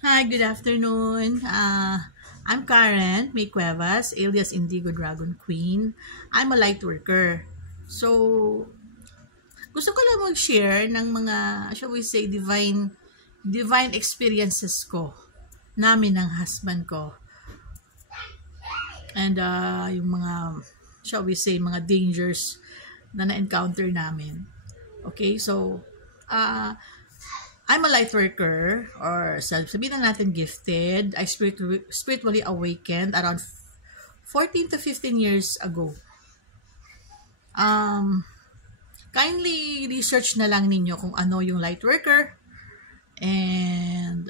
Hi, good afternoon. I'm Karen May Cuevas, alias Indigo Dragon Queen. I'm a light worker. So, gusto ko lang mag-share ng mga, shall we say, divine experiences ko, namin ng husband ko. And yung mga, shall we say, mga dangers na na-encounter namin. Okay, so, uh, I'm a light worker or sabihin na natin gifted. I spiritually awakened around 14 to 15 years ago. Um, Kindly research na lang ninyo kung ano yung light worker and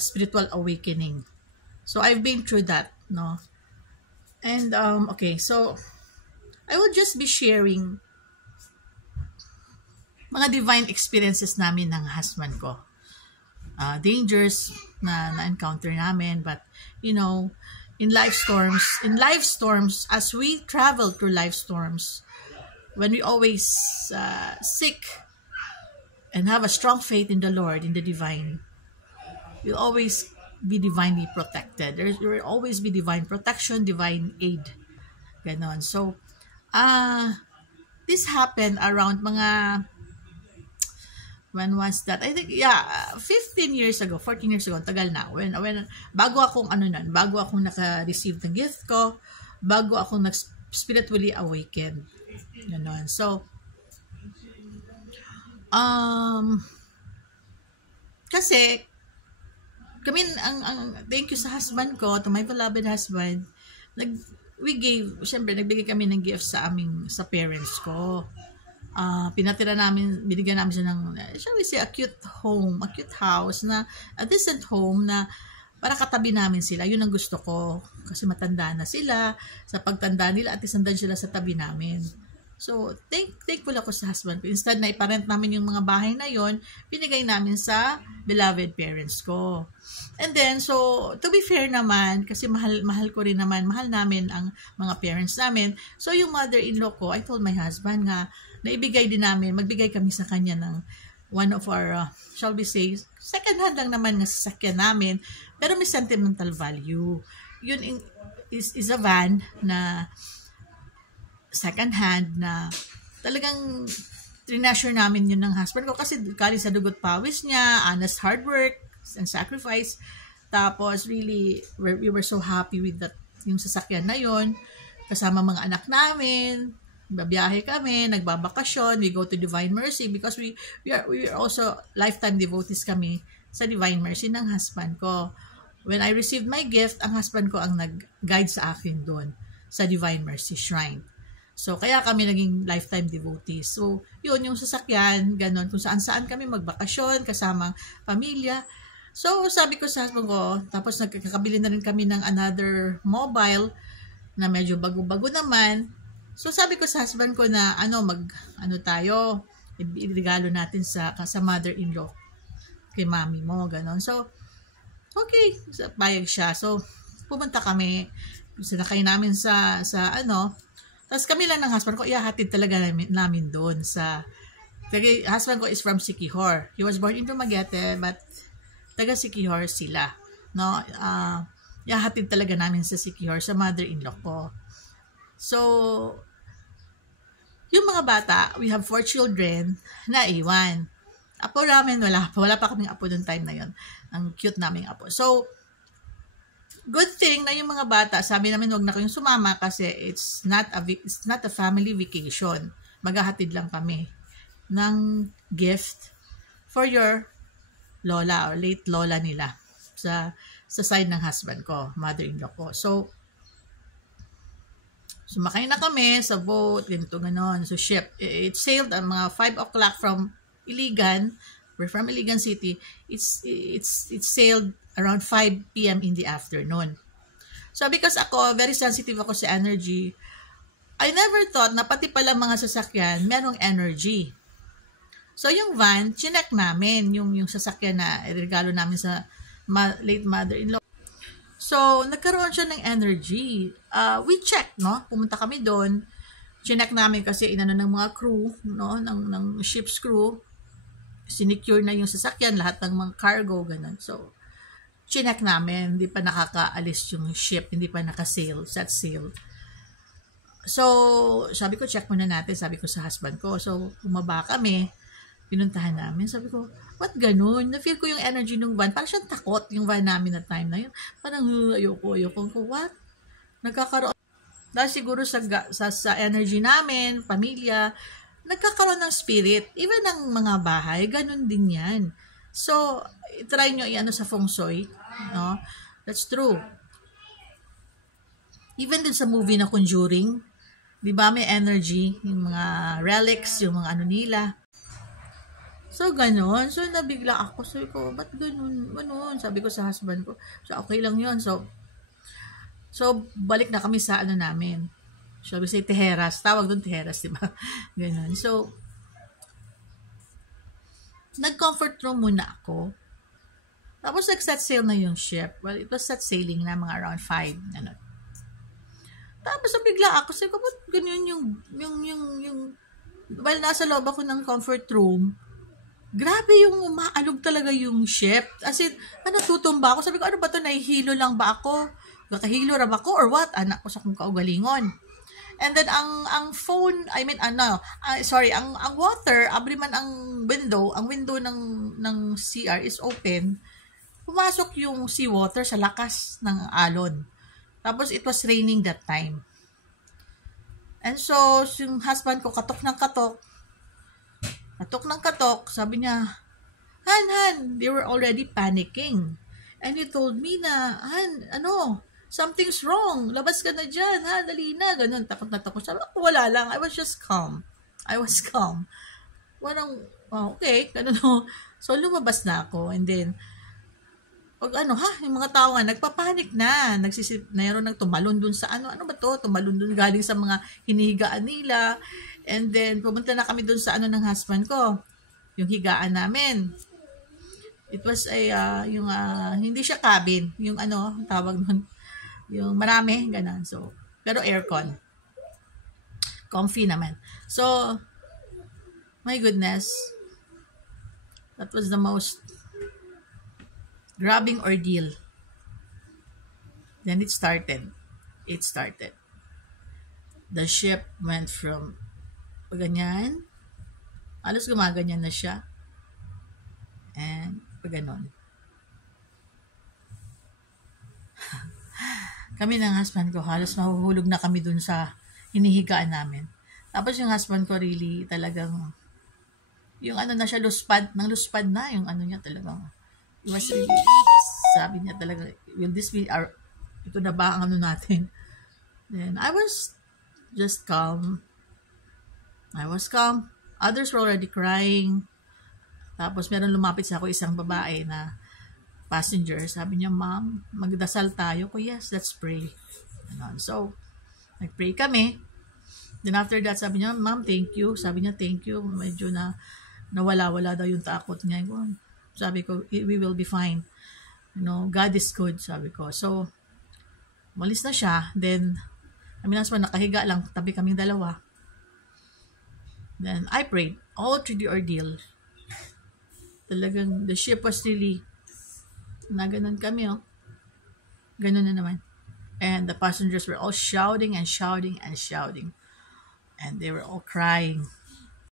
spiritual awakening. So I've been through that, no? And okay, so I will just be sharing mga divine experiences namin ng husband ko. Dangers na na-encounter namin, but you know, in life storms, as we travel through life storms, when we always seek and have a strong faith in the Lord, in the divine, we'll always be divinely protected. There will always be divine protection, divine aid. Ganon. So, this happened around mga, when was that? I think, 15 years ago, 14 years ago, tagal na. When bago akong naka-receive ng gift ko, bago akong spiritually awakened. Ganon. So, kasi, kami, thank you sa husband ko, to my beloved husband, nagbigay kami ng gift sa parents ko. Binigyan namin siya ng, shall we say, a cute house, a decent home na para katabi namin sila. Yun ang gusto ko. Kasi matanda na sila. Sa pagtanda nila, at least nandan sila sa tabi namin. So, thankful ako sa husband ko. Instead na iparent namin yung mga bahay na yon, binigay namin sa beloved parents ko. And then, so, to be fair naman, kasi mahal ko rin naman, mahal namin ang mga parents namin. So, yung mother-in-law ko, I told my husband nga, naibigay din namin, magbigay kami sa kanya ng one of our, shall we say, second hand lang naman ng sasakyan namin, pero may sentimental value. Yun is a van na second hand na talagang trinasure namin yun ng husband ko kasi galing sa dugot pawis niya, honest hard work and sacrifice. Tapos really, we were so happy with that, yung sasakyan na yun. Kasama mga anak namin, babiyahe kami, nagbabakasyon, we go to Divine Mercy because we are also lifetime devotees kami sa Divine Mercy ng husband ko. When I received my gift, ang husband ko ang nag-guide sa akin doon sa Divine Mercy Shrine. So, kaya kami naging lifetime devotees. So, yun, yung sasakyan, ganun, kung saan-saan kami magbakasyon, kasamang pamilya. So, sabi ko sa husband ko, tapos nagkakabili na rin kami ng another mobile na medyo bago-bago naman. So, sabi ko sa husband ko na, tayo, iregalo natin sa mother-in-law, kay mami mo, ganun. So, okay, payag siya. So, pumunta kami, sinakay namin sa tapos kami lang ng husband ko, ihahatid talaga namin doon sa, kasi husband ko is from Siquijor. He was born in Dumaguete, but taga Siquijor sila. No? Ihahatid talaga namin sa Siquijor, sa mother-in-law ko. So, yung mga bata, we have 4 children na iwan. Apo namin, wala pa kaming apo noong time na yon. Ang cute naming apo. So, good thing na yung mga bata, sabi namin wag na kayong sumama kasi it's not a family vacation. Maghahatid lang kami ng gift for your lola or late lola nila sa side ng husband ko, mother-in-law ko. So, sumakay na kami sa boat, ganito ganon. So, ship. It sailed at mga 5 o'clock from Iligan. We're from Iligan City. It's sailed around 5 p.m. in the afternoon. So, because ako, very sensitive ako sa energy, I never thought na pati pala mga sasakyan, merong energy. So, yung van, chinek namin, yung sasakyan na regalo namin sa late mother-in-law. So, nagkaroon siya ng energy. We checked, no? Pumunta kami doon. Chinek namin kasi inano ng mga crew, no? Ng ship's crew. Sinecure na yung sasakyan, lahat ng mga cargo, ganun. So, chinek namin, hindi pa nakakaalis yung ship, hindi pa naka-sail, set sail. So, sabi ko, check muna natin, sabi ko sa husband ko. So, bumaba kami, pinuntahan namin. Sabi ko, what ganun? Na-feel ko yung energy ng van. Parang siyang takot yung van namin na time na yun. Parang, ayoko. What? Nagkakaroon. Dahil siguro sa energy namin, pamilya, nagkakaroon ng spirit. Even ng mga bahay, ganun din yan. So, try nyo i-ano sa feng shui. No? That's true. Even din sa movie na Conjuring, di ba may energy, yung mga relics, yung mga ano nila. So, ganun. So, nabigla ako. Sabi ko, ba't ganun? Sabi ko sa husband ko. So, okay lang yun. So, balik na kami sa ano namin. Sabi say, Teheras. Tawag doon Teheras, di ba? Ganun. So, nag-comfort room muna ako. Tapos, nag-set sail na yung ship. Well, it was set sailing na mga around 5. Ano. Tapos, bigla ako. Sabi ko, ba't ganun yung while nasa loob ako ng comfort room, grabe yung umaalog talaga yung ship. As in, tutumba ako. Sabi ko, ano ba to? Nahihilo lang ba ako? Nakahilo ram ako or what? Anak ko sa kong kaugalingon. And then, ang phone, ang water, abri man ang window ng CR is open. Pumasok yung seawater sa lakas ng alon. Tapos, it was raining that time. And so, yung husband ko, katok ng katok, sabi niya, Han, they were already panicking. And he told me na, Han, something's wrong. Labas ka na dyan, ha? Dali na. Ganun, takot na takot. Sabi ko, wala lang. I was calm. Walang, okay. Ganun. So, lumabas na ako. And then, yung mga tao nga, nagpapanik na. Mayroon nang tumalon dun sa ano ba to? Tumalon dun galing sa mga hinihigaan nila. And then, pumunta na kami dun sa ng husband ko. Yung higaan namin. It was hindi siya cabin. Yung tawag nun. Yung marami, ganun. So, pero aircon. Comfy naman. So, my goodness. That was the most grabbing ordeal. Then it started. The ship went from paganyan, halos gumaganyan na siya, and paganon. Kami ng husband ko, halos mahuhulog na kami dun sa hinihigaan namin. Tapos yung husband ko really talagang, yung na siya, luspad na, yung niya talagang, it was really, sabi niya talaga, will this be ito na ba ang natin? Then, I was just calm. Others were already crying. Tapos, meron lumapit sa ako isang babae na passenger. Sabi niya, Ma'am, magdasal tayo. Ko, yes, let's pray. So, nag-pray kami. Then after that, sabi niya, Ma'am, thank you. Sabi niya, thank you. Medyo nawala-wala daw yung takot niya. Sabi ko, we will be fine. God is good, sabi ko. So, malis na siya. Then, nakahiga lang, tabi kaming dalawa. Then, I prayed all through the ordeal. Talagang, the ship was really, ganun kami, ganun na naman. And the passengers were all shouting. And they were all crying.